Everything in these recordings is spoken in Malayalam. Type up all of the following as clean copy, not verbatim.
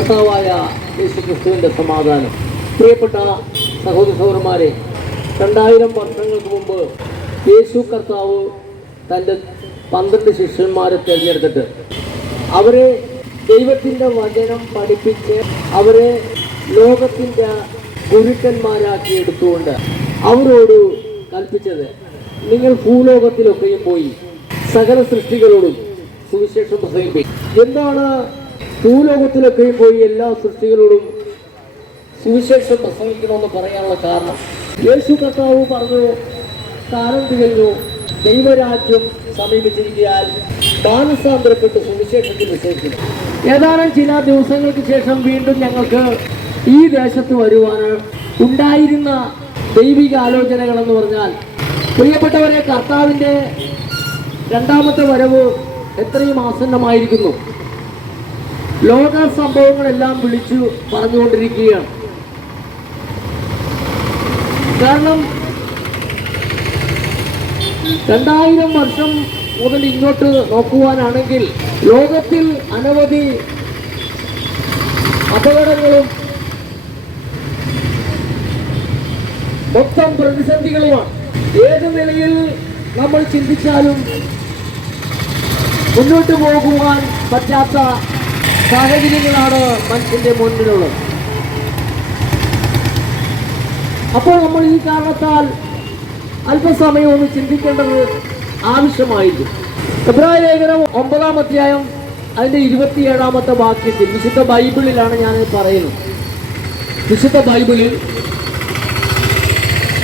കർത്താവായ യേശുക്രിസ്തുവിൻ്റെ സമാധാനം. പ്രിയപ്പെട്ട സഹോദര സഹോദരന്മാരെ, 2000 വർഷങ്ങൾക്ക് മുമ്പ് യേശു കർത്താവ് തൻ്റെ 12 ശിഷ്യന്മാരെ തിരഞ്ഞെടുത്തിട്ട് അവരെ ദൈവത്തിൻ്റെ വചനം പഠിപ്പിച്ച് അവരെ ലോകത്തിൻ്റെ ഗുരുക്കന്മാരാക്കി എടുത്തുകൊണ്ട് അവരോട് കൽപ്പിച്ചത്, നിങ്ങൾ ഭൂലോകത്തിലൊക്കെയും പോയി സകല സൃഷ്ടികളോടും സുവിശേഷം പ്രസംഗിപ്പിക്കും. എന്താണ് ഭൂലോകത്തിലൊക്കെയും പോയി എല്ലാ സൃഷ്ടികളോടും സുവിശേഷം പ്രസംഗിക്കണമെന്ന് പറയാനുള്ള കാരണം? യേശു കർത്താവ് പറഞ്ഞു, കാലം തികഞ്ഞു, ദൈവരാജ്യം സമീപിച്ചിരിക്കാൻ മാനസാന്തരപ്പെട്ട് സുവിശേഷത്തിൽ വിശ്വസിക്കുന്നു. ഏതാനും ചില ദിവസങ്ങൾക്ക് ശേഷം വീണ്ടും ഞങ്ങൾക്ക് ഈ ദേശത്ത് വരുവാൻ ഉണ്ടായിരുന്ന ദൈവിക ആലോചനകളെന്ന് പറഞ്ഞാൽ, പ്രിയപ്പെട്ടവരെ, കർത്താവിൻ്റെ രണ്ടാമത്തെ വരവ് എത്രയും ആസന്നമായിരിക്കുന്നു. ലോക സംഭവങ്ങളെല്ലാം വിളിച്ചു പറഞ്ഞുകൊണ്ടിരിക്കുകയാണ്. കാരണം 2000 വർഷം മുതൽ ഇങ്ങോട്ട് നോക്കുവാനാണെങ്കിൽ ലോകത്തിൽ അനവധി അപകടങ്ങളും മൊത്തം പ്രതിസന്ധികളുമാണ്. ഏത് നിലയിൽ നമ്മൾ ചിന്തിച്ചാലും മുന്നോട്ട് പോകുവാൻ പറ്റാത്ത സാഹചര്യങ്ങളാണ് മനുഷ്യന്റെ മുന്നിലുള്ളത്. അപ്പോൾ നമ്മൾ ഈ കാരണത്താൽ അല്പസമയം ഒന്ന് ചിന്തിക്കേണ്ടത് ആവശ്യമായിരിക്കും. എബ്രായ ലേഖനം 9-ാം അധ്യായം അതിൻ്റെ 27-ാമത്തെ വാക്യത്തിൽ, വിശുദ്ധ ബൈബിളിലാണ് ഞാൻ പറയുന്നത്. വിശുദ്ധ ബൈബിളിൽ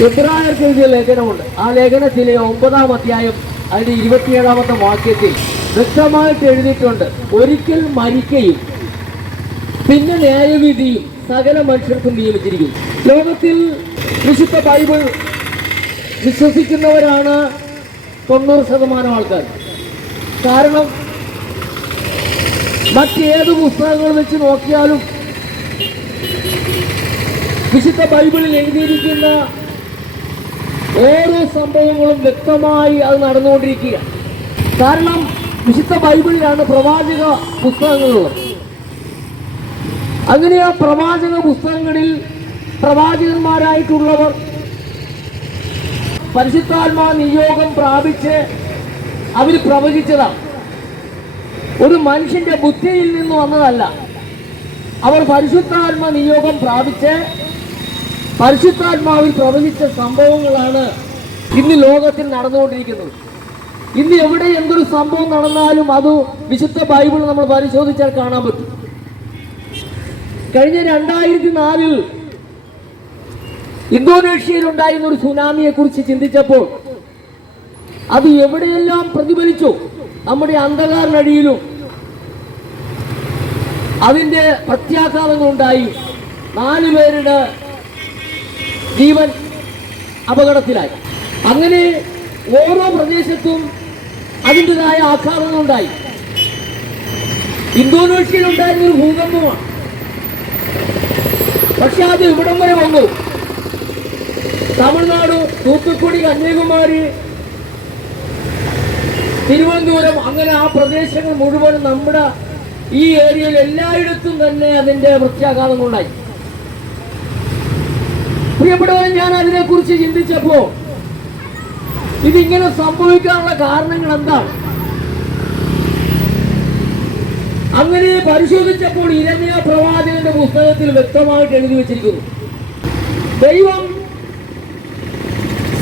എബ്രായർക്ക് എഴുതിയ ലേഖനമുണ്ട്. ആ ലേഖനത്തിലെ 9-ാം അധ്യായം അതിൻ്റെ 27-ാമത്തെ വാക്യത്തിൽ വ്യക്തമായിട്ട് എഴുതിയിട്ടുണ്ട്, ഒരിക്കൽ മരിക്കയും പിന്നെ ന്യായവിധിയും സകല മനുഷ്യർക്കും നിയമിച്ചിരിക്കുന്നു. ലോകത്തിൽ വിശുദ്ധ ബൈബിൾ വിശ്വസിക്കുന്നവരാണ് 90% ആൾക്കാർ. കാരണം മറ്റേത് പുസ്തകങ്ങൾ വെച്ച് നോക്കിയാലും വിശുദ്ധ ബൈബിളിൽ എഴുതിയിരിക്കുന്ന ഓരോ സംഭവങ്ങളും വ്യക്തമായി അത് നടന്നുകൊണ്ടിരിക്കുക. കാരണം വിശുദ്ധ ബൈബിളിലാണ് പ്രവാചക പുസ്തകങ്ങളുള്ളത്. അങ്ങനെ ആ പ്രവാചക പുസ്തകങ്ങളിൽ പ്രവാചകന്മാരായിട്ടുള്ളവർ പരിശുദ്ധാത്മാ നിയോഗം പ്രാപിച്ച് അവർ പ്രവചിച്ചതാണ്. ഒരു മനുഷ്യന്റെ ബുദ്ധിയിൽ നിന്ന് വന്നതല്ല. അവർ പരിശുദ്ധാത്മാ നിയോഗം പ്രാപിച്ച് പരിശുദ്ധാത്മാവിൽ പ്രവചിച്ച സംഭവങ്ങളാണ് ഇന്ന് ലോകത്തിൽ നടന്നുകൊണ്ടിരിക്കുന്നത്. ഇന്ന് എവിടെ എന്തൊരു സംഭവം നടന്നാലും അത് വിശുദ്ധ ബൈബിൾ നമ്മൾ പരിശോധിച്ചാൽ കാണാൻ പറ്റും. കഴിഞ്ഞ 2004 ഇന്തോനേഷ്യയിൽ ഉണ്ടായിരുന്ന ഒരു സുനാമിയെ കുറിച്ച് ചിന്തിച്ചപ്പോൾ അത് എവിടെയെല്ലാം പ്രതിഫലിച്ചു. നമ്മുടെ അന്ധകാരനടിയിലും അതിൻ്റെ പ്രത്യാഘാതങ്ങളുണ്ടായി. 4 പേരുടെ ജീവൻ അപകടത്തിലായി. അങ്ങനെ ഓരോ പ്രദേശത്തും അതിൻ്റെതായ ആഘാതങ്ങളുണ്ടായി. ഇന്തോനേഷ്യയിൽ ഉണ്ടായിരുന്ന ഒരു ഭൂകമ്പമാണ്. പക്ഷെ അത് ഇവിടം വരെ വന്നു. തമിഴ്നാട്, തൂത്തുക്കുടി, കന്യാകുമാരി, തിരുവനന്തപുരം, അങ്ങനെ ആ പ്രദേശങ്ങൾ മുഴുവൻ നമ്മുടെ ഈ ഏരിയയിൽ എല്ലായിടത്തും തന്നെ അതിൻ്റെ പ്രത്യാഘാതങ്ങളുണ്ടായി. പ്രിയപ്പെട്ടവരെ, ഞാൻ അതിനെക്കുറിച്ച് ചിന്തിച്ചപ്പോൾ ഇതിങ്ങനെ സംഭവിക്കാനുള്ള കാരണങ്ങൾ എന്താണ്? അങ്ങനെ പരിശോധിച്ചപ്പോൾ ഇരമ്യാ പ്രവാചകന്റെ പുസ്തകത്തിൽ വ്യക്തമായിട്ട് എഴുതി വെച്ചിരിക്കുന്നു. ദൈവം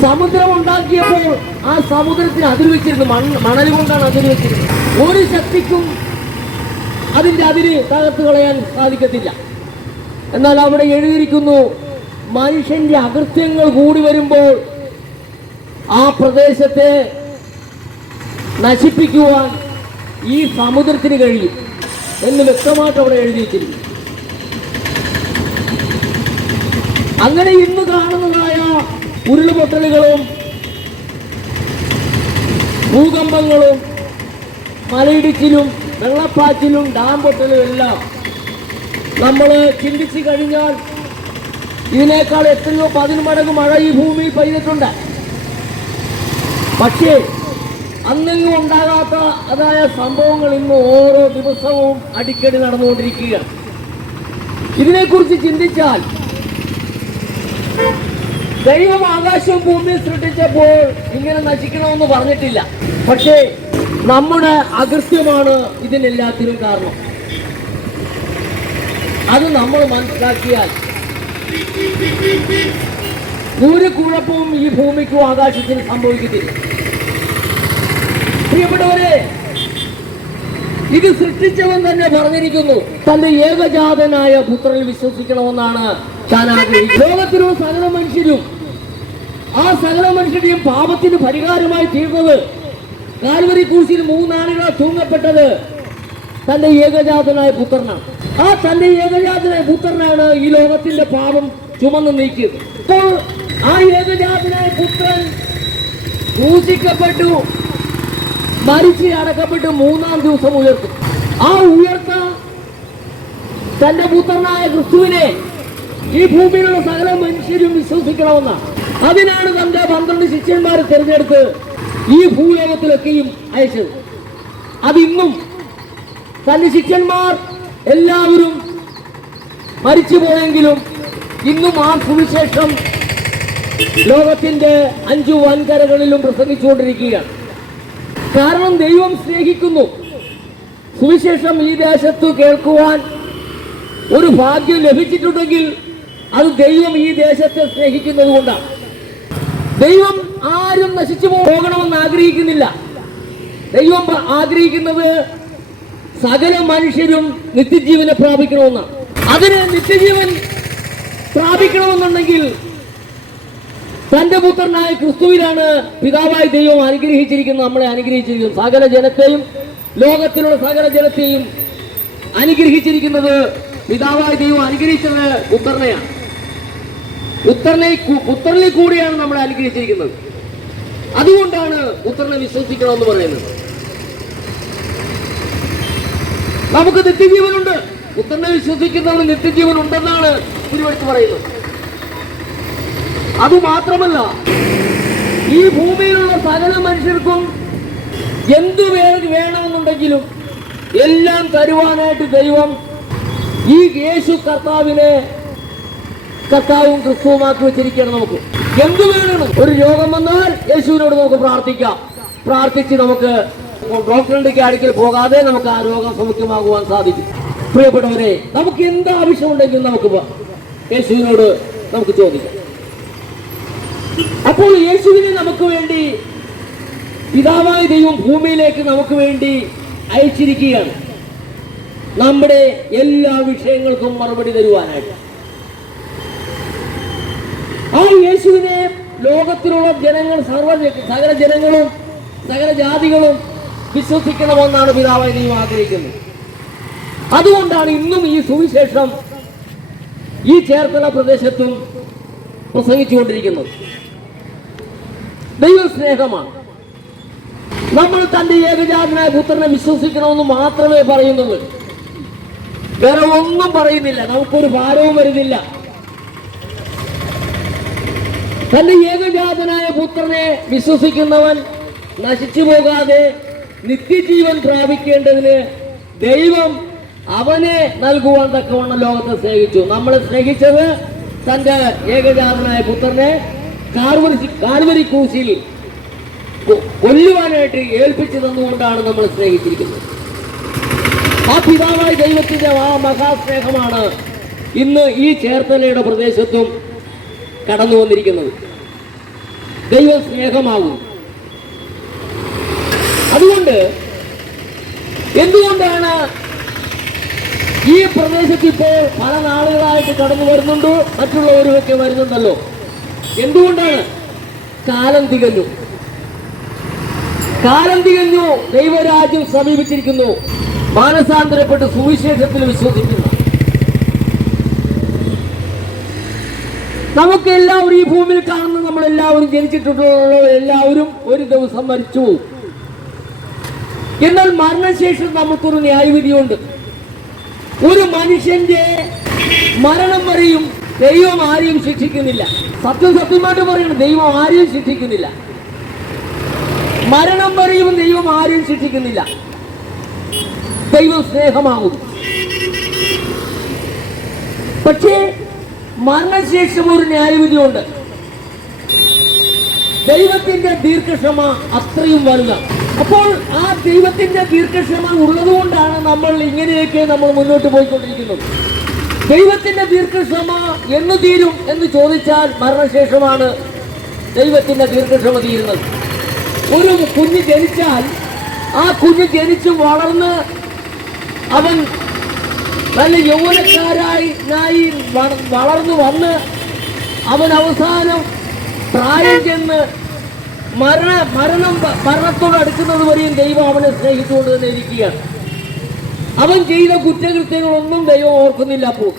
സമുദ്രം ഉണ്ടാക്കിയപ്പോൾ ആ സമുദ്രത്തിന് അതിര് വെച്ചിരുന്നു. മണൽ കൊണ്ടാണ് അതിര് വെച്ചിരുന്നത്. ഒരു ശക്തിക്കും അതിൻ്റെ അതിര് തകർത്ത് കളയാൻ സാധിക്കത്തില്ല. എന്നാൽ അവിടെ എഴുതിയിരിക്കുന്നു, മനുഷ്യന്റെ അകൃത്യങ്ങൾ കൂടി വരുമ്പോൾ ആ പ്രദേശത്തെ നശിപ്പിക്കുവാൻ ഈ സമുദ്രത്തിന് കഴിയും എന്ന് വ്യക്തമായിട്ട് അവിടെ എഴുതിയിരിക്കുന്നു. അങ്ങനെ ഇന്ന് കാണുന്നതായ ഉരുളുപൊട്ടലുകളും ഭൂകമ്പങ്ങളും മലയിടിച്ചിലും വെള്ളപ്പാച്ചിലും ഡാം പൊട്ടലും എല്ലാം നമ്മൾ ചിന്തിച്ചു കഴിഞ്ഞാൽ ഇതിനേക്കാൾ എത്രയോ 10 മടങ്ങ് മഴ ഈ ഭൂമിയിൽ പെയ്തിട്ടുണ്ട്. പക്ഷേ അന്നെങ്ങും ഉണ്ടാകാത്ത അതായ സംഭവങ്ങൾ ഇന്ന് ഓരോ ദിവസവും അടിക്കടി നടന്നുകൊണ്ടിരിക്കുകയാണ്. ഇതിനെക്കുറിച്ച് ചിന്തിച്ചാൽ ദൈവം ആകാശവും ഭൂമിയും സൃഷ്ടിച്ചപ്പോൾ ഇങ്ങനെ നശിക്കണമെന്ന് പറഞ്ഞിട്ടില്ല. പക്ഷേ നമ്മുടെ അകൃത്യമാണ് ഇതിനെല്ലാത്തിനും കാരണം. അത് നമ്മൾ മനസ്സിലാക്കിയാൽ ഒരു കുഴപ്പവും ഈ ഭൂമിക്കും ആകാശത്തിന് സംഭവിക്കത്തില്ല. പ്രിയപ്പെട്ടവരെ, ഇത് സൃഷ്ടിച്ചവൻ തന്നെ പറഞ്ഞിരിക്കുന്നു, തന്റെ ഏകജാതനായ പുത്രനിൽ വിശ്വസിക്കണമെന്നാണ് താൻ ആഗ്രഹിക്കുന്നത്. ലോകത്തിലുള്ള സകല മനുഷ്യരും ആ സകല മനുഷ്യരുടെയും പാപത്തിന് പരിഹാരമായി തീർന്നത്, കാൽവരി ക്രൂശിൽ 3 ആളുകളാൽ തൂങ്ങപ്പെട്ടത് തന്റെ ഏകജാതനായ പുത്രനാണ്. ആ തന്റെ ഏകജാതനായ പുത്രനാണ് ഈ ലോകത്തിന്റെ പാപം ചുമന്ന് നീക്കിയത്. അപ്പോൾ ആ ഏകജാതനായ പുത്രൻ ക്രൂശിക്കപ്പെട്ടു, മരിച്ച് അടക്കപ്പെട്ട് 3-ാം ദിവസം ഉയർത്തും. ആ ഉയർത്ത തന്റെ പുത്രനായ ക്രിസ്തുവിനെ ഈ ഭൂമിയിലുള്ള സകല മനുഷ്യരും വിശ്വസിക്കണമെന്നാണ്. അതിനാണ് തന്റെ 12 ശിഷ്യന്മാരെ തിരഞ്ഞെടുത്ത് ഈ ഭൂലോകത്തിലൊക്കെയും അയച്ചത്. അതിന്നും തന്റെ ശിഷ്യന്മാർ എല്ലാവരും മരിച്ചു പോയെങ്കിലും ഇന്നും ആ സുവിശേഷം ലോകത്തിന്റെ 5 വൻകരകളിലും പ്രസംഗിച്ചുകൊണ്ടിരിക്കുകയാണ്. കാരണം ദൈവം സ്നേഹിക്കുന്നു. സുവിശേഷം ഈ ദേശത്ത് കേൾക്കുവാൻ ഒരു ഭാഗ്യം ലഭിച്ചിട്ടുണ്ടെങ്കിൽ അത് ദൈവം ഈ ദേശത്തെ സ്നേഹിക്കുന്നത് കൊണ്ടാണ്. ദൈവം ആരും നശിച്ചു പോകണമെന്ന് ആഗ്രഹിക്കുന്നില്ല. ദൈവം ആഗ്രഹിക്കുന്നത് സകല മനുഷ്യരും നിത്യജീവനെ പ്രാപിക്കണമെന്നാണ്. അതിന് നിത്യജീവൻ പ്രാപിക്കണമെന്നുണ്ടെങ്കിൽ തന്റെ പുത്രനായ ക്രിസ്തുവിലാണ് പിതാവായ ദൈവം അനുഗ്രഹിച്ചിരിക്കുന്നത്, നമ്മളെ അനുഗ്രഹിച്ചിരിക്കുന്നത്. സകല ജനത്തെയും, ലോകത്തിലുള്ള സകല ജനത്തെയും അനുഗ്രഹിച്ചിരിക്കുന്നത് പിതാവായ ദൈവം അനുഗ്രഹിച്ചത് പുത്രനെയാണ്. പുത്രനിൽ കൂടിയാണ് നമ്മളെ അനുഗ്രഹിച്ചിരിക്കുന്നത്. അതുകൊണ്ടാണ് പുത്രനെ വിശ്വസിക്കണമെന്ന് പറയുന്നത്. നമുക്ക് നിത്യജീവനുണ്ട്. പുത്രനെ വിശ്വസിക്കുന്നവന് നിത്യജീവൻ ഉണ്ടെന്നാണ് തിരുവെടുത്ത് പറയുന്നത്. അതുമാത്രമല്ല, ഈ ഭൂമിയിലുള്ള സകല മനുഷ്യർക്കും എന്തു വേണമെന്നുണ്ടെങ്കിലും എല്ലാം തരുവാനായിട്ട് ദൈവം ഈ യേശു കർത്താവിനെ കർത്താവും ക്രിസ്തുവുമാക്കി വെച്ചിരിക്കുകയാണ്. നമുക്ക് എന്തു വേണം? ഒരു രോഗം വന്നാൽ യേശുവിനോട് നമുക്ക് പ്രാർത്ഥിക്കാം. പ്രാർത്ഥിച്ച് നമുക്ക് ഡോക്ടറിന്റെ അടുക്കൽ പോകാതെ നമുക്ക് ആ രോഗം സൗഖ്യമാകുവാൻ സാധിക്കും. പ്രിയപ്പെട്ടവരെ, നമുക്ക് എന്ത് ആവശ്യമുണ്ടെങ്കിലും നമുക്ക് യേശുവിനോട് നമുക്ക് ചോദിക്കാം. അപ്പോൾ യേശുവിനെ നമുക്ക് വേണ്ടി പിതാവായ ദൈവം ഭൂമിയിലേക്ക് നമുക്ക് വേണ്ടി അയച്ചിരിക്കുകയാണ്, നമ്മുടെ എല്ലാ വിഷയങ്ങൾക്കും മറുപടി തരുവാനായിട്ട്. ആ യേശുവിനെ ലോകത്തിലുള്ള ജനങ്ങൾ, സകല ജനങ്ങളും സകല ജാതികളും വിശ്വസിക്കണമെന്നാണ് പിതാവായ ദൈവം ആഗ്രഹിക്കുന്നത്. അതുകൊണ്ടാണ് ഇന്നും ഈ സുവിശേഷം ഈ ചേർത്തല പ്രദേശത്തും പ്രസംഗിച്ചുകൊണ്ടിരിക്കുന്നത്. ദൈവസ്നേഹമാണ്. നമ്മൾ തന്റെ ഏകജാതനായ പുത്രനെ വിശ്വസിക്കണമെന്ന് മാത്രമേ പറയുന്നുള്ളൂ, വേറെ ഒന്നും പറയുന്നില്ല. നമുക്കൊരു ഭാരവും വരുന്നില്ല. തന്റെ ഏകജാതനായ പുത്രനെ വിശ്വസിക്കുന്നവൻ നശിച്ചു പോകാതെ നിത്യജീവൻ പ്രാപിക്കേണ്ടതിന് ദൈവം അവനെ നൽകുവാൻ തക്കവണ്ണം ലോകത്തെ സ്നേഹിച്ചു. നമ്മളെ സ്നേഹിച്ചത് തന്റെ ഏകജാതനായ പുത്രനെ കാൽവരി ക്രൂശിൽ കൊല്ലുവാനായിട്ട് ഏൽപ്പിച്ചു തന്നുകൊണ്ടാണ് നമ്മൾ സ്നേഹിച്ചിരിക്കുന്നത്. ആ പിതാവായ ദൈവത്തിന്റെ ആ മഹാസ്നേഹമാണ് ഇന്ന് ഈ ചേർത്തലയുടെ പ്രദേശത്തും കടന്നു വന്നിരിക്കുന്നത്. ദൈവ സ്നേഹമാകും. അതുകൊണ്ട് എന്തുകൊണ്ടാണ് ഈ പ്രദേശത്ത് ഇപ്പോൾ പല നാളുകളായിട്ട് കടന്നു വരുന്നുണ്ട്, മറ്റുള്ളവരുമൊക്കെ വരുന്നുണ്ടല്ലോ? എന്തുകൊണ്ടാണ്? കാലം തികഞ്ഞു. കാലം തികഞ്ഞു. ദൈവരാജ്യം സമീപിച്ചിരിക്കുന്നു. മാനസാന്തരപ്പെട്ട് സുവിശേഷത്തിൽ വിശ്വസിക്കുന്നു. നമുക്ക് എല്ലാവരും ഈ ഭൂമിയിൽ കാണുന്ന നമ്മളെല്ലാവരും ജനിച്ചിട്ടുള്ള എല്ലാവരും ഒരു ദിവസം മരിച്ചു പോകും. എന്നാൽ മരണശേഷം നമുക്കൊരു ന്യായവിധിയുണ്ട്. ഒരു മനുഷ്യന്റെ മരണം വരെയും ദൈവം ആരെയും ശിക്ഷിക്കുന്നില്ല. സത്യമായിട്ട് പറയണം, ദൈവം ആരെയും ശിക്ഷിക്കുന്നില്ല. മരണം വരെയും ദൈവം ആരെയും ശിക്ഷിക്കുന്നില്ല. ദൈവം സ്നേഹമാകും. പക്ഷേ മരണശേഷം ഒരു ന്യായവിധിയുണ്ട്. ദൈവത്തിന്റെ ദീർഘക്ഷമ അത്രയും വലുതാണ്. അപ്പോൾ ആ ദൈവത്തിന്റെ ദീർഘക്ഷമ ഉള്ളതുകൊണ്ടാണ് നമ്മൾ ഇങ്ങനെയൊക്കെ നമ്മൾ മുന്നോട്ട് പോയിക്കൊണ്ടിരിക്കുന്നത്. ദൈവത്തിന്റെ ദീർഘക്ഷമ എന്ന് തീരും എന്ന് ചോദിച്ചാൽ മരണശേഷമാണ് ദൈവത്തിന്റെ ദീർഘക്ഷമ തീരുന്നത്. ഒരു കുഞ്ഞ് ജനിച്ചാൽ ആ കുഞ്ഞ് ജനിച്ച് വളർന്ന് അവൻ നല്ല യൗവനക്കാരായി വളർന്നു വന്ന് അവൻ അവസാനം പ്രായം ചെന്ന് മരണത്തോട് അടുക്കുന്നത് വരെയും ദൈവം അവനെ സ്നേഹിച്ചുകൊണ്ട് തന്നെ ഇരിക്കുകയാണ്. അവൻ ചെയ്ത കുറ്റകൃത്യങ്ങളൊന്നും ദൈവം ഓർക്കുന്നില്ല. അപ്പോൾ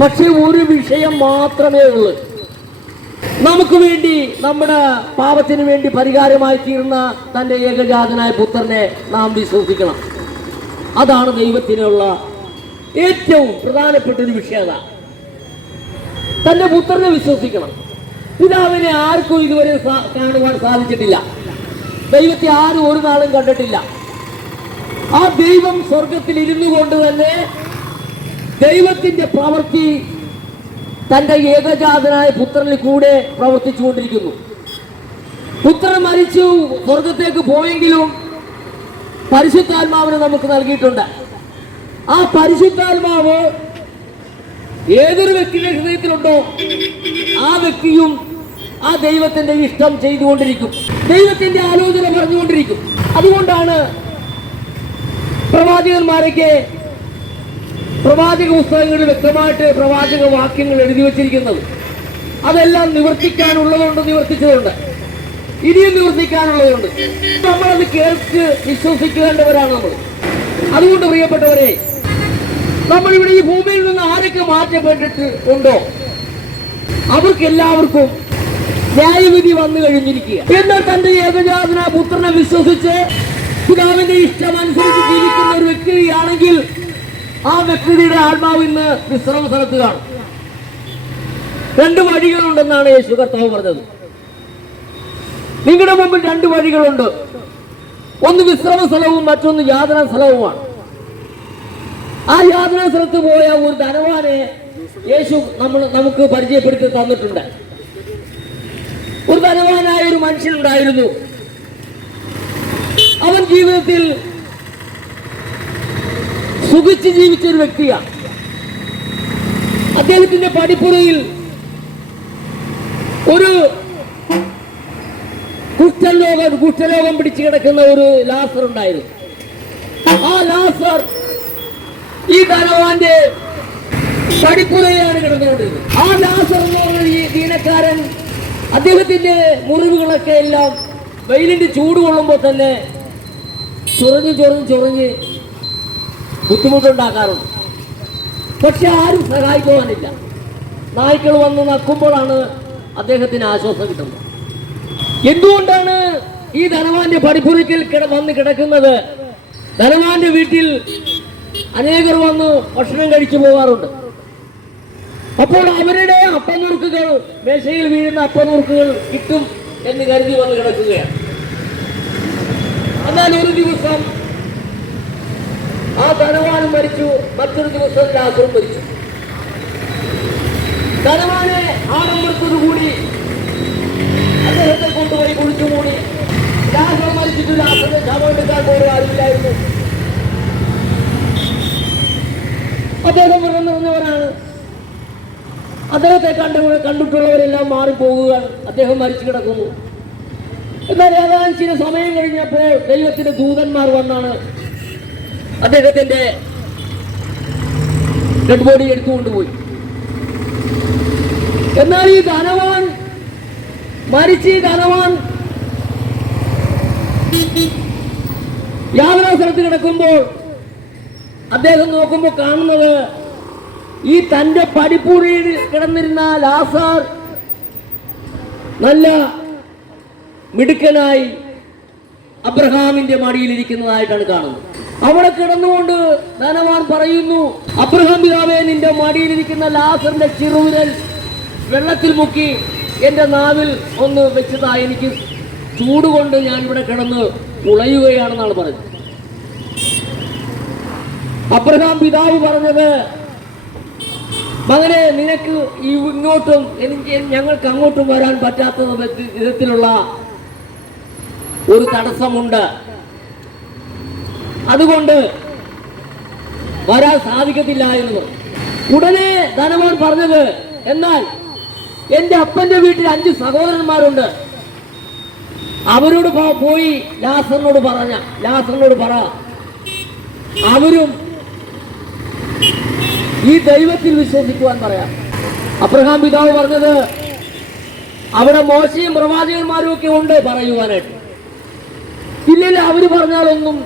പക്ഷെ ഒരു വിഷയം മാത്രമേ ഉള്ളൂ. നമുക്ക് വേണ്ടി, നമ്മുടെ പാപത്തിന് വേണ്ടി പരിഹാരമായി തീർന്ന തൻ്റെ ഏകജാതനായ പുത്രനെ നാം വിശ്വസിക്കണം. അതാണ് ദൈവത്തിനുള്ള ഏറ്റവും പ്രധാനപ്പെട്ട ഒരു വിഷയത. തൻ്റെ പുത്രനെ വിശ്വസിക്കണം. പിതാവിനെ ആർക്കും ഇതുവരെ കാണുവാൻ സാധിച്ചിട്ടില്ല. ദൈവത്തെ ആരും ഒരു നാളും കണ്ടിട്ടില്ല. ആ ദൈവം സ്വർഗത്തിൽ ഇരുന്നു കൊണ്ട് തന്നെ ദൈവത്തിന്റെ പ്രവൃത്തി തന്റെ ഏകജാതനായ പുത്രനിൽ കൂടെ പ്രവർത്തിച്ചുകൊണ്ടിരിക്കുന്നു. പുത്രൻ മരിച്ചു സ്വർഗത്തേക്ക് പോയെങ്കിലും പരിശുദ്ധാത്മാവിനെ നമുക്ക് നൽകിയിട്ടുണ്ട്. ആ പരിശുദ്ധാത്മാവ് ഏതൊരു വ്യക്തിയുടെ ഹൃദയത്തിലുണ്ടോ ആ വ്യക്തിയും ആ ദൈവത്തിന്റെ ഇഷ്ടം ചെയ്തുകൊണ്ടിരിക്കും, ദൈവത്തിന്റെ ആലോചന പറഞ്ഞുകൊണ്ടിരിക്കും. അതുകൊണ്ടാണ് പ്രവാചകന്മാരൊക്കെ പ്രവാചക പുസ്തകങ്ങളിൽ വ്യക്തമായിട്ട് പ്രവാചക വാക്യങ്ങൾ എഴുതി വച്ചിരിക്കുന്നത്. അതെല്ലാം നിവർത്തിക്കാനുള്ളതുകൊണ്ട് നിവർത്തിച്ചതുണ്ട്, ഇനിയും നിവർത്തിക്കാനുള്ളതുണ്ട്. നമ്മളത് കേൾക്ക് വിശ്വസിക്കേണ്ടവരാണ് നമ്മൾ. അതുകൊണ്ട് പ്രിയപ്പെട്ടവരെ, നമ്മളിവിടെ ഈ ഭൂമിയിൽ നിന്ന് ആരൊക്കെ മാറ്റപ്പെട്ടിട്ട് ഉണ്ടോ അവർക്കെല്ലാവർക്കും ന്യായവിധി വന്നു കഴിഞ്ഞിരിക്കുക. എന്നാൽ തന്റെ ഏകജാതന പുത്രനെ വിശ്വസിച്ച് പിതാവിന്റെ ഇഷ്ടമനുസരിച്ച് ജീവിക്കുന്ന ഒരു വ്യക്തിയാണെങ്കിൽ ആ വ്യക്തിയുടെ ആത്മാവ് ഇന്ന് വിശ്രമ സ്ഥലത്ത് കാണും. രണ്ട് വഴികളുണ്ടെന്നാണ് യേശു കർത്താവ് പറഞ്ഞത്. നിങ്ങളുടെ മുമ്പിൽ രണ്ട് വഴികളുണ്ട്. ഒന്ന് വിശ്രമ സ്ഥലവും മറ്റൊന്ന് യാതനാ സ്ഥലവുമാണ്. ആ യാതനാ സ്ഥലത്ത് പോയ ഒരു ധനവാനെ യേശു നമുക്ക് പരിചയപ്പെടുത്തി തന്നിട്ടുണ്ട്. ഒരു ധനവാനായ ഒരു മനുഷ്യനുണ്ടായിരുന്നു. അവൻ ജീവിതത്തിൽ സുഖിച്ച് ജീവിച്ച ഒരു വ്യക്തിയാണ്. അദ്ദേഹത്തിന്റെ പടിപ്പുറയിൽ ഒരു കുഷ്ഠരോഗം പിടിച്ചു കിടക്കുന്ന ഒരു ലാസർ ഉണ്ടായിരുന്നു. ആ ലാസർ ഈ ധനവാന്റെ പടിപ്പുറയിലാണ് കിടന്നുകൊണ്ടിരുന്നത്. ആ ലാസർ എന്ന് പറഞ്ഞ ഈ ദീനക്കാരൻ അദ്ദേഹത്തിന്റെ മുറിവുകളൊക്കെ എല്ലാം വെയിലിന്റെ ചൂട് കൊള്ളുമ്പോൾ തന്നെ ചൊറിഞ്ഞ് ബുദ്ധിമുട്ടുണ്ടാക്കാറുണ്ട്. പക്ഷെ ആരും സഹായിക്കുവാനില്ല. നായ്ക്കൾ വന്ന് നക്കുമ്പോഴാണ് അദ്ദേഹത്തിന് ആശ്വാസം കിട്ടുന്നത്. എന്തുകൊണ്ടാണ് ഈ ധനവാന്റെ പടിപ്പുരയ്ക്കൽ വന്ന് കിടക്കുന്നത്? ധനവാന്റെ വീട്ടിൽ അനേകർ വന്ന് ഭക്ഷണം കഴിച്ചു പോകാറുണ്ട്. അപ്പോൾ അവരുടെ അപ്പനുറുക്കുകൾ, മേശയിൽ വീഴുന്ന അപ്പനുറുക്കുകൾ കിട്ടും എന്ന് കരുതി വന്ന് കിടക്കുകയാണ്. എന്നാൽ ഒരു ദിവസം ആ ധനവാനും മരിച്ചു, മറ്റൊരു ദിവസം ലാസറും മരിച്ചു. ധനവാനെ ആഡംബരത്തോടുകൂടി അദ്ദേഹത്തെ കൊണ്ടുപോയി കുളിച്ചു മൂടി. ലാസർ മരിച്ചിട്ട് ലാസറിനെ ശവമെടുക്കാൻ പോലും ആരുമില്ലായിരുന്നു. അദ്ദേഹം നിറഞ്ഞവരാണ്. അദ്ദേഹത്തെ കണ്ടിട്ടുള്ളവരെല്ലാം മാറിപ്പോകുകയാണ്. അദ്ദേഹം മരിച്ചു കിടക്കുന്നു. എന്നാൽ ഏതാനും ചില സമയം കഴിഞ്ഞപ്പോൾ ദൈവത്തിന്റെ ദൂതന്മാർ വന്നാണ് അദ്ദേഹത്തിന്റെ ഡെഡ് ബോഡി എടുത്തുകൊണ്ടുപോയി. എന്നാൽ ഈ ധനവാൻ യാതൊരു സ്ഥലത്ത് കിടക്കുമ്പോൾ അദ്ദേഹം നോക്കുമ്പോൾ കാണുന്നത് ഈ തന്റെ പടിപ്പുരയിൽ കിടന്നിരുന്ന ലാസർ നല്ല മിടുക്കനായി അബ്രഹാമിന്റെ മടിയിലിരിക്കുന്നതായിട്ടാണ് കാണുന്നത്. അവിടെ കിടന്നുകൊണ്ട് ധനവാൻ പറയുന്നു, അബ്രഹാം പിതാവേ, നിന്റെ മടിയിലിരിക്കുന്ന ലാസറിന്റെ ചെറുവിരൽ വെള്ളത്തിൽ മുക്കി എന്റെ നാവിൽ ഒന്ന് വെച്ചതാ, എനിക്ക് ചൂടുകൊണ്ട് ഞാൻ ഇവിടെ കിടന്ന് ഉളയുകയാണെന്നാണ് പറഞ്ഞത്. അബ്രഹാം പിതാവ് പറഞ്ഞത്, മകനെ, നിനക്ക് ഇങ്ങോട്ടും ഞങ്ങൾക്ക് അങ്ങോട്ടും വരാൻ പറ്റാത്ത വിധത്തിലുള്ള ഒരു തടസ്സമുണ്ട്, അതുകൊണ്ട് വരാൻ സാധിക്കത്തില്ല എന്ന്. ഉടനെ ധനവാൻ പറഞ്ഞത്, എന്നാൽ എന്റെ അപ്പന്റെ വീട്ടിൽ 5 സഹോദരന്മാരുണ്ട്, അവരോട് പോയി ലാസറിനോട് പറ, അവരും ഈ ദൈവത്തിൽ വിശ്വസിക്കുവാൻ പറയാം. അബ്രഹാം പിതാവ് പറഞ്ഞത്, അവിടെ മോശയും പ്രവാചകന്മാരും ഒക്കെ ഉണ്ട് പറയുവാനായിട്ട്. ഇല്ല, അവര് പറഞ്ഞാലൊന്നും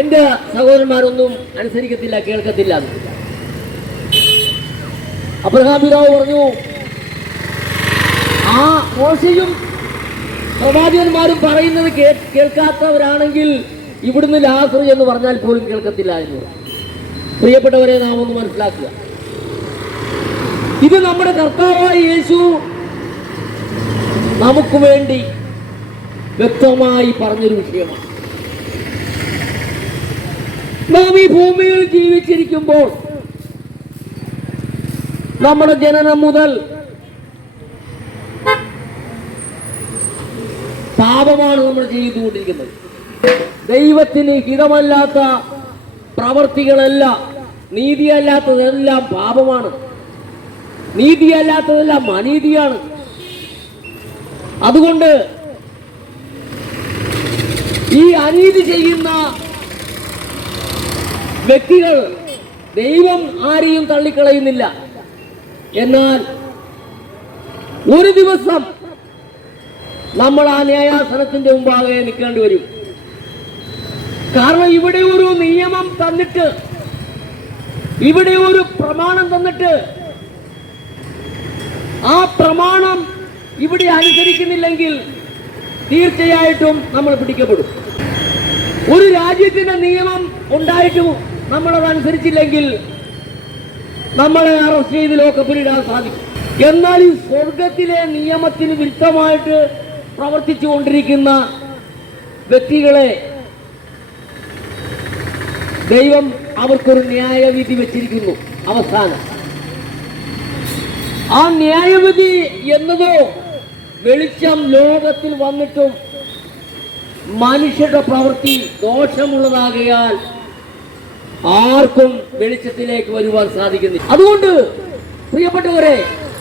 എന്റെ സഹോദരന്മാരൊന്നും അനുസരിക്കത്തില്ല, കേൾക്കത്തില്ല. അബ്രഹാം പിതാവ് പറഞ്ഞു, ആ മോശയും പ്രവാചകന്മാരും പറയുന്നത് കേൾക്കാത്തവരാണെങ്കിൽ ഇവിടുന്ന് ലാസർ എന്ന് പറഞ്ഞാൽ പോലും കേൾക്കത്തില്ല എന്ന്. പ്രിയപ്പെട്ടവരെ, നാം ഒന്ന് മനസ്സിലാക്കുക, ഇത് നമ്മുടെ കർത്താവായ യേശു നമുക്ക് വേണ്ടി വ്യക്തമായി പറഞ്ഞൊരു വിഷയമാണ്. നാം ഈ ഭൂമിയിൽ ജീവിച്ചിരിക്കുമ്പോൾ നമ്മുടെ ജനനം മുതൽ പാപമാണ് നമ്മൾ ചെയ്തുകൊണ്ടിരിക്കുന്നത്. ദൈവത്തിന് ഹിതമല്ലാത്ത പ്രവർത്തികളെല്ലാം, നീതിയല്ലാത്തതെല്ലാം പാപമാണ്, നീതിയല്ലാത്തതെല്ലാം അനീതിയാണ്. അതുകൊണ്ട് ഈ അനീതി ചെയ്യുന്ന വ്യക്തികൾ ദൈവം ആരെയും തള്ളിക്കളയുന്നില്ല. എന്നാൽ ഒരു ദിവസം നമ്മൾ ആ ന്യായാസനത്തിന്റെ മുമ്പാകെ നിൽക്കേണ്ടി വരും. കാരണം ഇവിടെ ഒരു നിയമം തന്നിട്ട്, ഇവിടെ ഒരു പ്രമാണം തന്നിട്ട്, ആ പ്രമാണം ഇവിടെ അനുസരിക്കുന്നില്ലെങ്കിൽ തീർച്ചയായിട്ടും നമ്മൾ പിടിക്കപ്പെടും. ഒരു രാജ്യത്തിന്റെ നിയമം ഉണ്ടായിട്ടും നമ്മളത് അനുസരിച്ചില്ലെങ്കിൽ നമ്മളെ അറസ്റ്റ് ചെയ്ത് ലോക്കപ്പിലിടാൻ സാധിക്കും. എന്നാൽ ഈ സ്വർഗത്തിലെ നിയമത്തിന് വിരുദ്ധമായിട്ട് പ്രവർത്തിച്ചു കൊണ്ടിരിക്കുന്ന വ്യക്തികളെ ദൈവം അവർക്കൊരു ന്യായവിധി വെച്ചിരിക്കുന്നു. അവസാനം ആ ന്യായവിധി എന്നതോ വെളിച്ചം ലോകത്തിൽ വന്നിട്ടും മനുഷ്യരുടെ പ്രവൃത്തി ദോഷമുള്ളതാകയാൽ ആർക്കും വെളിച്ചത്തിലേക്ക് വരുവാൻ സാധിക്കുന്നില്ല. അതുകൊണ്ട് പ്രിയപ്പെട്ടവരെ,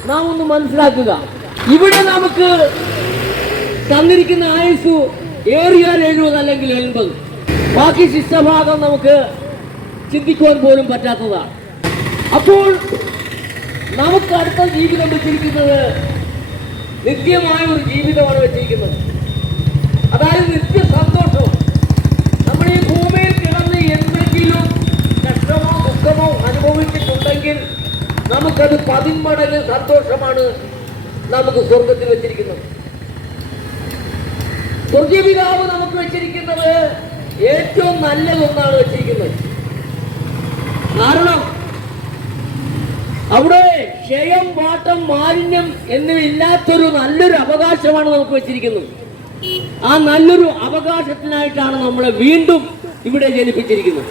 നാം ഒന്ന് മനസ്സിലാക്കുക, ഇവിടെ നമുക്ക് തന്നിരിക്കുന്ന ആയുസ് ഏറിയാൽ 70 അല്ലെങ്കിൽ 80, ബാക്കി ശിഷ്ടഭാഗം നമുക്ക് ചിന്തിക്കുവാൻ പോലും പറ്റാത്തതാണ്. അപ്പോൾ നമുക്ക് അടുത്ത ജീവിതം വെച്ചിരിക്കുന്നത് നിത്യമായ ഒരു ജീവിതമാണ് വെച്ചിരിക്കുന്നത്. അതായത് നിത്യ സന്തോഷം. നമ്മൾ ഈ ഭൂമിയിൽ കിടന്ന് എന്തെങ്കിലും കഷ്ടമോ ദുഃഖമോ അനുഭവിച്ചിട്ടുണ്ടെങ്കിൽ നമുക്കത് 10 മടങ്ങ് സന്തോഷമാണ് നമുക്ക് സ്വർഗത്തിൽ വെച്ചിരിക്കുന്നത്. സ്വർഗീയ പിതാവ് നമുക്ക് വെച്ചിരിക്കുന്നത് ഏറ്റവും നല്ലതൊന്നാണ് വെച്ചിരിക്കുന്നത്. കാരണം അവിടെ ക്ഷയം, വാട്ടം, മാലിന്യം എന്നിവയില്ലാത്തൊരു നല്ലൊരു അവകാശമാണ് നമുക്ക് വെച്ചിരിക്കുന്നത്. ആ നല്ലൊരു അവകാശത്തിനായിട്ടാണ് നമ്മളെ വീണ്ടും ഇവിടെ ജനിപ്പിച്ചിരിക്കുന്നത്.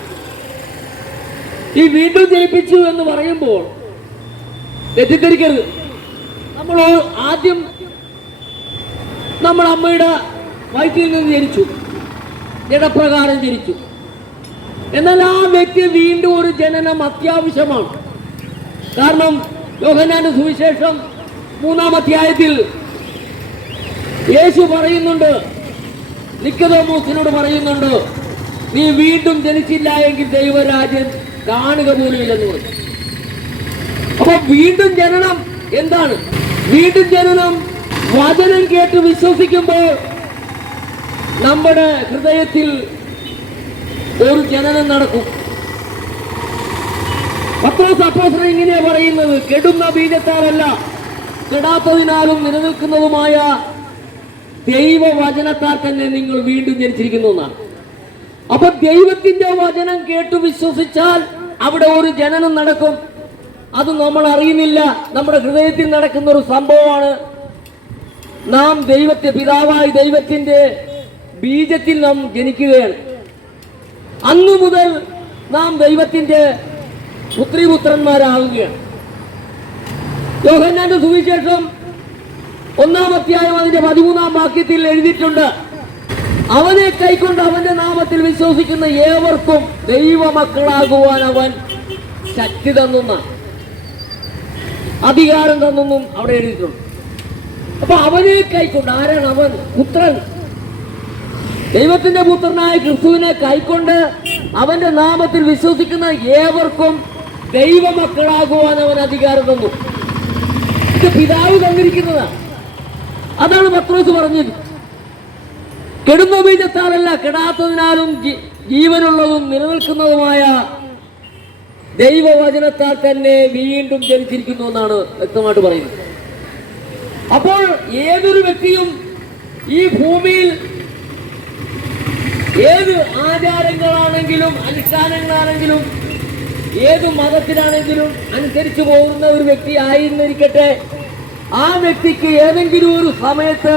ഈ വീണ്ടും ജനിപ്പിച്ചു എന്ന് പറയുമ്പോൾ തെറ്റിദ്ധരിക്കരുത്. നമ്മൾ ആദ്യം നമ്മൾ അമ്മയുടെ വയറ്റിൽ നിന്ന് ജനിച്ചു, ജഡപ്രകാരം ജനിച്ചു. എന്നാൽ ആ വ്യക്തി വീണ്ടും ഒരു ജനനം അത്യാവശ്യമാണ്. കാരണം യോഹന്നാന്റെ സുവിശേഷം 3-ാം അധ്യായത്തിൽ യേശു പറയുന്നുണ്ട്, നിക്കോദെമോസിനോട് പറയുന്നുണ്ട്, നീ വീണ്ടും ജനിച്ചില്ല എങ്കിൽ ദൈവരാജ്യം കാണുക പോലുമില്ലെന്ന് പറഞ്ഞു. അപ്പൊ വീണ്ടും ജനനം എന്താണ്? വീണ്ടും ജനനം വചനം കേട്ട് വിശ്വസിക്കുമ്പോൾ നമ്മുടെ ഹൃദയത്തിൽ ഒരു ജനനം നടക്കും. പത്രോസ് അപ്പോസ്തലൻ ഇങ്ങനെയാ പറയുന്നത്, കെടുന്ന ബീജത്താലല്ല, കെടാത്തതിനാലും നിലനിൽക്കുന്നതുമായ ദൈവവചനത്താൽ തന്നെ നിങ്ങൾ വീണ്ടും ജനിച്ചിരിക്കുന്നു എന്നാണ്. അപ്പൊ ദൈവത്തിന്റെ വചനം കേട്ടു വിശ്വസിച്ചാൽ അവിടെ ഒരു ജനനം നടക്കും. അത് നമ്മൾ അറിയുന്നില്ല, നമ്മുടെ ഹൃദയത്തിൽ നടക്കുന്ന ഒരു സംഭവമാണ്. നാം പിതാവായി ദൈവത്തിന്റെ ബീജത്തിൽ നാം ജനിക്കുകയാണ്. അന്നു മുതൽ നാം ദൈവത്തിന്റെ പുത്രിപുത്രന്മാരാകുകയാണ്. യോഹന്നാന്റെ സുവിശേഷം 1-ാം അധ്യായം അതിന്റെ 13-ാം വാക്യത്തിൽ എഴുതിയിട്ടുണ്ട്, അവനെ കൈക്കൊണ്ട് അവന്റെ നാമത്തിൽ വിശ്വസിക്കുന്ന ഏവർക്കും ദൈവമക്കളാകുവാൻ അവൻ ശക്തി തന്നുന്ന, അധികാരം തന്നെന്നും അവിടെ എഴുതിയിട്ടുണ്ട്. അപ്പൊ അവനെ കൈക്കൊണ്ട്, ആരാണ് അവൻ? പുത്രൻ, ദൈവത്തിന്റെ പുത്രനായ ക്രിസ്തുവിനെ കൈക്കൊണ്ട് അവന്റെ നാമത്തിൽ വിശ്വസിക്കുന്ന ഏവർക്കും ദൈവമക്കളാകുവാൻ അവൻ അധികാരം തന്നു. ഇത് പിതാവ് തന്നിരിക്കുന്നതാണ്. അതാണ് പത്രോസ് പറഞ്ഞത്. കെടുന്ന ബീജത്താലല്ല, കെടാത്തതിനാലും ജീവനുള്ളതും നിലനിൽക്കുന്നതുമായ ദൈവവചനത്താൽ തന്നെ വീണ്ടും ജനിച്ചിരിക്കുന്നു എന്നാണ് വ്യക്തമായിട്ട് പറയുന്നത്. അപ്പോൾ ഏതൊരു വ്യക്തിയും ഈ ഭൂമിയിൽ ഏത് ആചാരങ്ങളാണെങ്കിലും അനുഷ്ഠാനങ്ങളാണെങ്കിലും ഏത് മതത്തിലാണെങ്കിലും അനുസരിച്ചു പോകുന്ന ഒരു വ്യക്തി ആയിരുന്നിരിക്കട്ടെ, ആ വ്യക്തിക്ക് ഏതെങ്കിലും ഒരു സമയത്ത്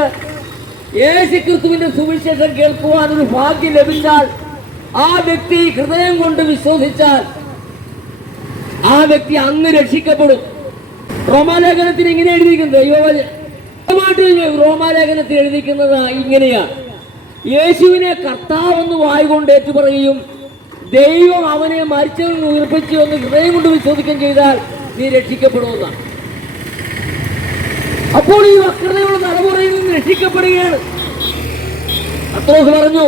യേശുക്രിസ്തുവിന്റെ സുവിശേഷം കേൾക്കുവാൻ ഒരു ഭാഗ്യം ലഭിച്ചാൽ, ആ വ്യക്തി ഹൃദയം കൊണ്ട് വിശ്വസിച്ചാൽ ആ വ്യക്തി അന്ന് രക്ഷിക്കപ്പെടും. റോമാലേഖനത്തിൽ ഇങ്ങനെ എഴുതിയിരിക്കുന്നത്, റോമാലേഖനത്തിൽ എഴുതിയിരിക്കുന്നത് ഇങ്ങനെയാണ്: യേശുവിനെ കർത്താവെന്ന് വായുകൊണ്ട് ഏറ്റുപറയുകയും ദൈവം അവനെ മരിച്ചവൻ ഉയർപ്പിച്ചു എന്ന് ഹൃദയം കൊണ്ട് വിശ്വസിക്കുകയും ചെയ്താൽ നീ രക്ഷിക്കപ്പെടുമെന്നാണ്. അപ്പോൾ ഈ വക്രതയുള്ള തലമുറയിൽ നിന്ന് രക്ഷിക്കപ്പെടുകയാണ്. പത്രോസ് പറഞ്ഞു,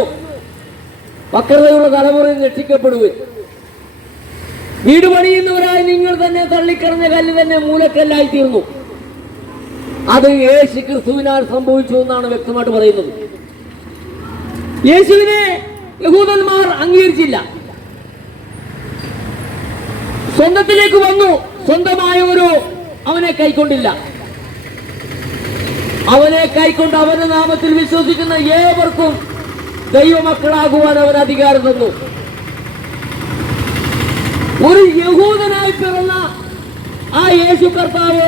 വക്രതയുള്ള തലമുറയിൽ നിന്ന് രക്ഷിക്കപ്പെടുകയും വീട് പണിയുന്നവരായി നിങ്ങൾ തന്നെ തള്ളിക്കളഞ്ഞ കല്ല് തന്നെ മൂലക്കല്ലായി തീർന്നു. അത് യേശു ക്രിസ്തുവിനാൽ സംഭവിച്ചു എന്നാണ് വ്യക്തമായിട്ട് പറയുന്നത്. യേശുവിനെ യഹൂദന്മാർ അംഗീകരിച്ചില്ല, സ്വന്തത്തിലേക്ക് വന്നു, സ്വന്തമായവരോ അവനെ കൈക്കൊണ്ടില്ല. അവനെ കൈക്കൊണ്ട് അവന്റെ നാമത്തിൽ വിശ്വസിക്കുന്ന ഏവർക്കും ദൈവമക്കളാകുവാൻ അവൻ അധികാരം തന്നു. ഒരു യഹൂദനായി പിറന്ന ആ യേശു കർത്താവ്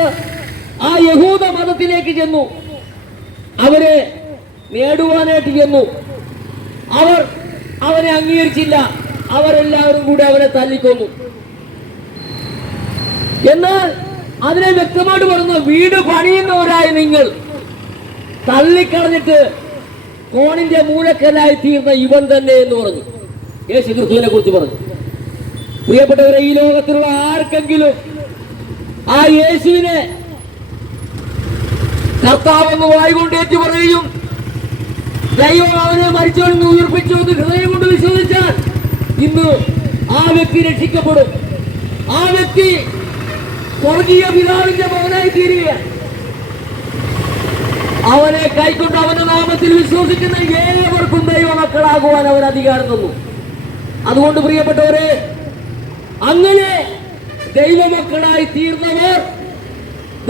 ആ യഹൂദ മതത്തിലേക്ക് ചെന്നു, അവരെ നേടുവാനായിട്ട് ചെന്നു. അവർ അവനെ അംഗീകരിച്ചില്ല, അവരെല്ലാവരും കൂടി അവനെ തല്ലിക്കൊന്നു. എന്നാൽ അതിനെ വ്യക്തമായിട്ട് പറഞ്ഞു, വീട് പണിയുന്നവരായി നിങ്ങൾ തള്ളിക്കളഞ്ഞിട്ട് കോണിന്റെ മൂലക്കല്ലായി തീർന്ന ഇവൻ തന്നെ എന്ന് പറഞ്ഞു. യേശു ക്രിസ്തുവിനെ കുറിച്ച് പറഞ്ഞു. പ്രിയപ്പെട്ടവരെ, ഈ ലോകത്തിലുള്ള ആർക്കെങ്കിലും ആ യേശുവിനെ കർത്താവെന്ന് വായുകൊണ്ട് ഏറ്റു പറയുകയും ദൈവം അവനെ മരിച്ചവനെന്ന് ഉയർപ്പിച്ചു എന്ന് ഹൃദയം കൊണ്ട് വിശ്വസിച്ചാൽ ഇന്ന് ആ വ്യക്തി രക്ഷിക്കപ്പെടും. ആ വ്യക്തി സ്വർഗീയ പിതാവിന്റെ മകനായി തീരുകയാണ്. അവനെ കൈക്കൊണ്ട് അവന്റെ നാമത്തിൽ വിശ്വസിക്കുന്ന ഏവർക്കും ദൈവമക്കളാകുവാൻ അവൻ അധികാരം തന്നു. അതുകൊണ്ട് പ്രിയപ്പെട്ടവരെ, അങ്ങനെ ദൈവമക്കളായി തീർന്നവർ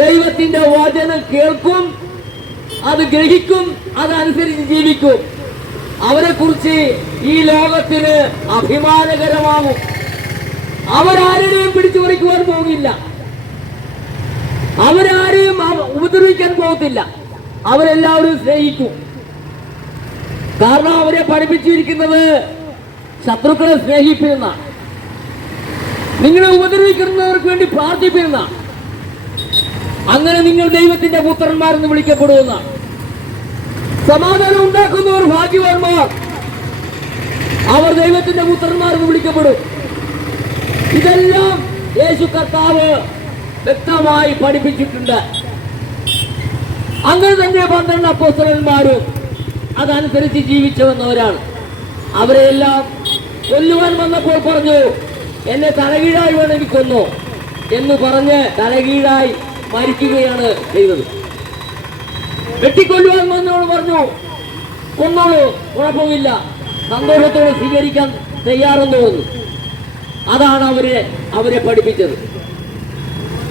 ദൈവത്തിന്റെ വചനം കേൾക്കും, അത് ഗ്രഹിക്കും, അതനുസരിച്ച് ജീവിക്കും. അവരെ കുറിച്ച് ഈ ലോകത്തിന് അഭിമാനകരമാകും. അവരാരെയും പിടിച്ചു പറിക്കുവാൻ പോകില്ല, അവരാരെയും ഉപദ്രവിക്കാൻ പോകത്തില്ല. അവരെല്ലാവരും സ്നേഹിക്കും. കാരണം അവരെ പഠിപ്പിച്ചിരിക്കുന്നത് ശത്രുക്കളെ സ്നേഹിപ്പിക്കുന്ന, നിങ്ങളെ ഉപദ്രവിക്കുന്നവർക്ക് വേണ്ടി പ്രാർത്ഥിപ്പിക്കുന്ന, അങ്ങനെ നിങ്ങൾ ദൈവത്തിന്റെ പുത്രന്മാരെന്ന് വിളിക്കപ്പെടുന്ന, സമാധാനം ഉണ്ടാക്കുന്നവർ ഭാഗ്യവാന്മാർ, അവർ ദൈവത്തിന്റെ പുത്രന്മാരെന്ന് വിളിക്കപ്പെടും. ഇതെല്ലാം യേശു കർത്താവ് വ്യക്തമായി പഠിപ്പിച്ചിട്ടുണ്ട്. അങ്ങനെ തന്നെ 12 അപ്പോസ്തലന്മാരും അതനുസരിച്ച് ജീവിച്ചു വന്നവരാണ്. അവരെല്ലാം കൊല്ലുവാൻ വന്നപ്പോൾ പറഞ്ഞു, എന്നെ തലകീഴായി വേണം എനിക്കൊന്നു എന്ന് പറഞ്ഞ് തലകീഴായി മരിക്കുകയാണ് ചെയ്തത്. വെട്ടിക്കൊല്ലുവാൻ വന്നോട് പറഞ്ഞു, കൊന്നോളൂ, കുഴപ്പമില്ല, സന്തോഷത്തോടെ സ്വീകരിക്കാൻ തയ്യാറെന്ന് തോന്നുന്നു. അതാണ് അവരെ പഠിപ്പിച്ചത്.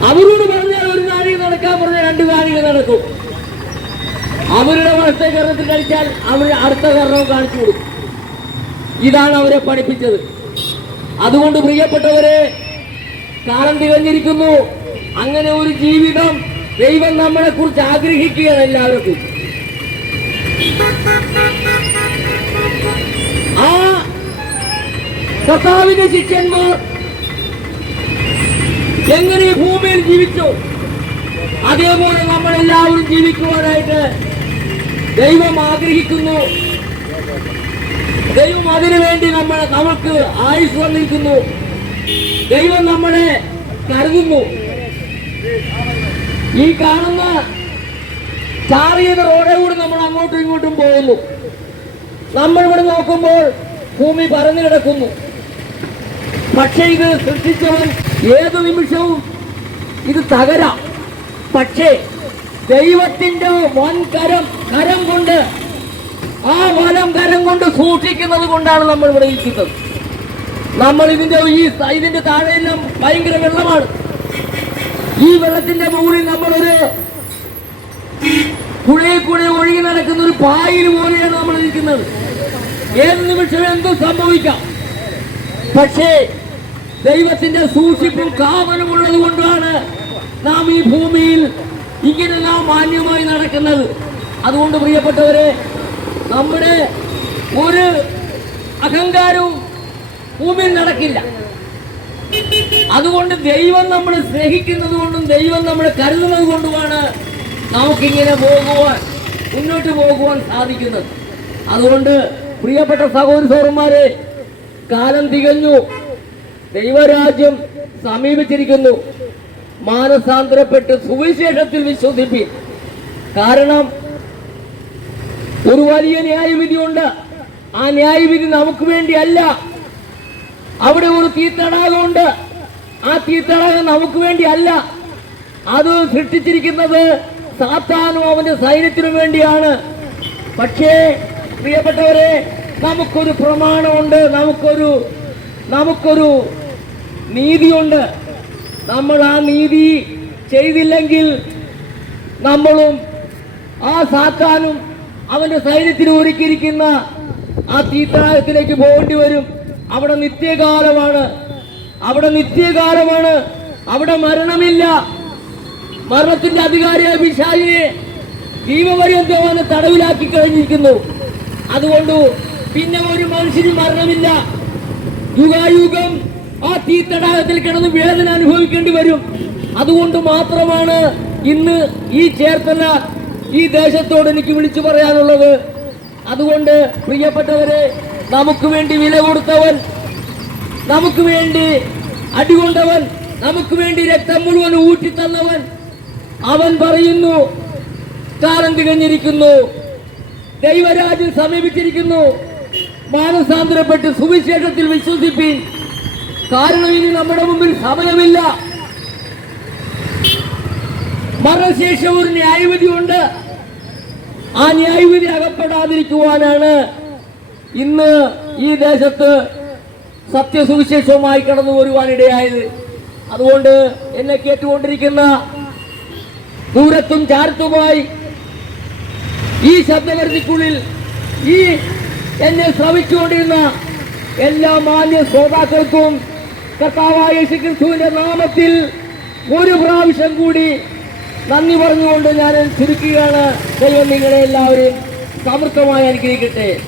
അവരോട് പറഞ്ഞാൽ ഒരു നാഴിക നടക്കാൻ പറഞ്ഞാൽ 2 നാഴിക നടക്കും. അവരുടെ വലത്തെ കർണത്തിൽ കഴിച്ചാൽ അവർ അടുത്ത കർണവും കാണിച്ചു കൊടുക്കും. ഇതാണ് അവരെ പഠിപ്പിച്ചത്. അതുകൊണ്ട് പ്രിയപ്പെട്ടവരെ, കാലം തികഞ്ഞിരിക്കുന്നു. അങ്ങനെ ഒരു ജീവിതം ദൈവം നമ്മളെ കുറിച്ച് ആഗ്രഹിക്കുകയാണ് എല്ലാവർക്കും. ആ കർത്താവിന്റെ ശിഷ്യന്മാർ എങ്ങനെ ഭൂമിയിൽ ജീവിച്ചു? അതേപോലെ നമ്മളെല്ലാവരും ജീവിക്കുവാനായിട്ട് ദൈവം ആഗ്രഹിക്കുന്നു. ദൈവം അതിനുവേണ്ടി നമുക്ക് ആയുസ് തന്നിരിക്കുന്നു. ദൈവം നമ്മളെ കരുതുന്നു. ഈ കാണുന്ന ചാറിയത് റോഡേ കൂടി നമ്മൾ അങ്ങോട്ടും ഇങ്ങോട്ടും പോകുന്നു. നമ്മൾ ഇവിടെ നോക്കുമ്പോൾ ഭൂമി പരന്നു കിടക്കുന്നു. പക്ഷെ ഇത് സൃഷ്ടിച്ചവൻ ഏതു നിമിഷവും ഇത് തകരാം. പക്ഷേ ദൈവത്തിന്റെ കരം കൊണ്ട്, ആ വലം കരം കൊണ്ട് സൂക്ഷിക്കുന്നത് കൊണ്ടാണ് നമ്മൾ ഇവിടെ ഇരിക്കുന്നത്. നമ്മൾ ഇതിന്റെ താഴെയെല്ലാം ഭയങ്കര വെള്ളമാണ്. ഈ വെള്ളത്തിന്റെ മുകളിൽ നമ്മളൊരു പുഴയിൽ കൂടെ ഒഴുകി നടക്കുന്ന ഒരു പായിൽ പോലെയാണ് നമ്മൾ ഇരിക്കുന്നത്. ഏത് നിമിഷവും എന്തും സംഭവിക്കാം. പക്ഷേ ദൈവത്തിന്റെ സൂക്ഷിപ്പും കാവലും ഉള്ളത് കൊണ്ടാണ് നാം ഈ ഭൂമിയിൽ ഇങ്ങനെ നാം മാന്യമായി നടക്കുന്നത്. അതുകൊണ്ട് പ്രിയപ്പെട്ടവരെ, നമ്മുടെ ഒരു അഹങ്കാരവും ഭൂമിയിൽ നടക്കില്ല. അതുകൊണ്ട് ദൈവം നമ്മളെ സ്നേഹിക്കുന്നത് കൊണ്ടും ദൈവം നമ്മളെ കരുതുന്നത് കൊണ്ടുമാണ് നമുക്കിങ്ങനെ മുന്നോട്ട് പോകുവാൻ സാധിക്കുന്നത്. അതുകൊണ്ട് പ്രിയപ്പെട്ട സഹോദരന്മാരെ, കാലം തികഞ്ഞു, ദൈവരാജ്യം സമീപിച്ചിരിക്കുന്നു. മാനസാന്തരപ്പെട്ട് സുവിശേഷത്തിൽ വിശ്വസിപ്പിൻ. കാരണം ഒരു വലിയ ന്യായവിധിയുണ്ട്. ആ ന്യായവിധി നമുക്ക് വേണ്ടിയല്ല. അവിടെ ഒരു തീത്തടാകമുണ്ട്. ആ തീത്തടാകം നമുക്ക് വേണ്ടിയല്ല. അത് സൃഷ്ടിച്ചിരിക്കുന്നത് സാത്താനും അവന്റെ സൈന്യത്തിനു വേണ്ടിയാണ്. പക്ഷേ പ്രിയപ്പെട്ടവരെ, നമുക്കൊരു പ്രമാണമുണ്ട്, നമുക്കൊരു നീതിയുണ്ട്. നമ്മൾ ആ നീതി ചെയ്തില്ലെങ്കിൽ നമ്മളും ആ സാത്താനും അവന്റെ സൈന്യത്തിന് ഒരുക്കിയിരിക്കുന്ന ആ തീത്തടാകത്തിലേക്ക് പോകേണ്ടി വരും. അവിടെ നിത്യകാലമാണ്. അവിടെ മരണമില്ല. മരണത്തിന്റെ അധികാരിയായ പിശാചിനെ ജീവപര്യന്തം തടവിലാക്കി കഴിഞ്ഞിരിക്കുന്നു. അതുകൊണ്ട് പിന്നെ ഒരു മനുഷ്യന് മരണമില്ല. യുഗായുഗം ആ തീത്തടാകത്തിൽ കിടന്ന് വേദന അനുഭവിക്കേണ്ടി വരും. അതുകൊണ്ട് മാത്രമാണ് ഇന്ന് ഈ ചേർത്തല ഈ ദേശത്തോട് എനിക്ക് വിളിച്ചു പറയാനുള്ളത്. അതുകൊണ്ട് പ്രിയപ്പെട്ടവരെ, നമുക്ക് വേണ്ടി വില കൊടുത്തവൻ, നമുക്ക് വേണ്ടി അടികൊണ്ടവൻ, നമുക്ക് വേണ്ടി രക്തം മുഴുവൻ ഊറ്റിത്തന്നവൻ, അവൻ പറയുന്നു, കാലം തികഞ്ഞിരിക്കുന്നു, ദൈവരാജ്യം സമീപിച്ചിരിക്കുന്നു, മാനസാന്തരപ്പെട്ട് സുവിശേഷത്തിൽ വിശ്വസിപ്പിൻ. കാരണം ഇനി നമ്മുടെ മുമ്പിൽ സമയമില്ല. മരണശേഷം ഒരു ന്യായവിധിയുണ്ട്. ആ ന്യായവിധി അകപ്പെടാതിരിക്കുവാനാണ് ഇന്ന് ഈ ദേശത്ത് സത്യസുവിശേഷവുമായി കടന്നു വരുവാനിടയായത്. അതുകൊണ്ട് എന്നെ കേട്ടുകൊണ്ടിരിക്കുന്ന ദൂരത്തും ചാരത്തുമായി ഈ ശബ്ദപരിധിക്കുള്ളിൽ ഈ എന്നെ ശ്രമിച്ചുകൊണ്ടിരുന്ന എല്ലാ മാന്യ ശ്രോതാക്കൾക്കും കർത്താവായ യേശുക്രിസ്തുവിന്റെ നാമത്തിൽ ഒരു പ്രാവശ്യം കൂടി നന്ദി പറഞ്ഞുകൊണ്ട് ഞാൻ ചുരുക്കുകയാണ്. ദൈവം നിങ്ങളെ എല്ലാവരെയും സമൃദ്ധമായി അനുഗ്രഹിക്കട്ടെ.